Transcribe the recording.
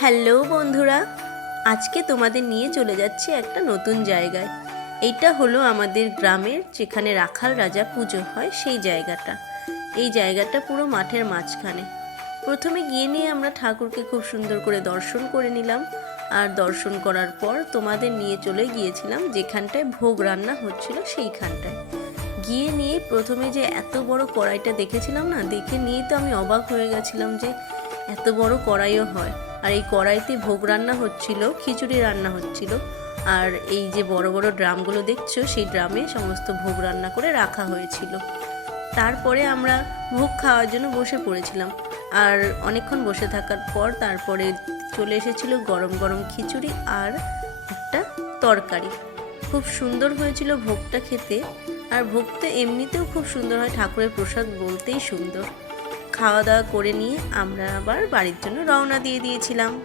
Hello বন্ধুরা, আজকে তোমাদের নিয়ে চলে যাচ্ছি একটা নতুন জায়গায়। এইটা হলো আমাদের গ্রামের যেখানে রাখাল রাজা পুজো হয় সেই জায়গাটা। এই জায়গাটা পুরো মাঠের মাঝখানে। প্রথমে গিয়ে নিয়ে আমরা ঠাকুরকে খুব সুন্দর করে দর্শন করে নিলাম। আর দর্শন করার পর তোমাদের নিয়ে চলে গিয়েছিলাম যেখানটায় ভোগ রান্না হচ্ছিল সেইখানটায়। গিয়ে নিয়ে প্রথমে যে এত বড় কড়াইটা দেখেছিলাম না, দেখে নিয়েই তো আমি অবাক হয়ে গেছিলাম যে এত বড় কড়াইও হয়। আর এই কড়াইতে ভোগ রান্না হচ্ছিল, খিচুড়ি রান্না হচ্ছিল। আর এই যে বড় বড় ড্রামগুলো দেখছো, সেই ড্রামে সমস্ত ভোগ রান্না করে রাখা হয়েছিল। তারপরে আমরা ভোগ খাওয়ার জন্য বসে পড়েছিলাম। আর অনেকক্ষণ বসে থাকার পর তারপরে চলে এসেছিল গরম গরম খিচুড়ি আর একটা তরকারি। খুব সুন্দর হয়েছিল ভোগটা খেতে। আর ভোগটা এমনিতেও খুব সুন্দর হয়, ঠাকুরের প্রসাদ বলতেই সুন্দর। খাওয়া দাওয়া করে নিয়ে আমরা আবার বাড়ির জন্য রওনা দিয়ে দিয়েছিলাম।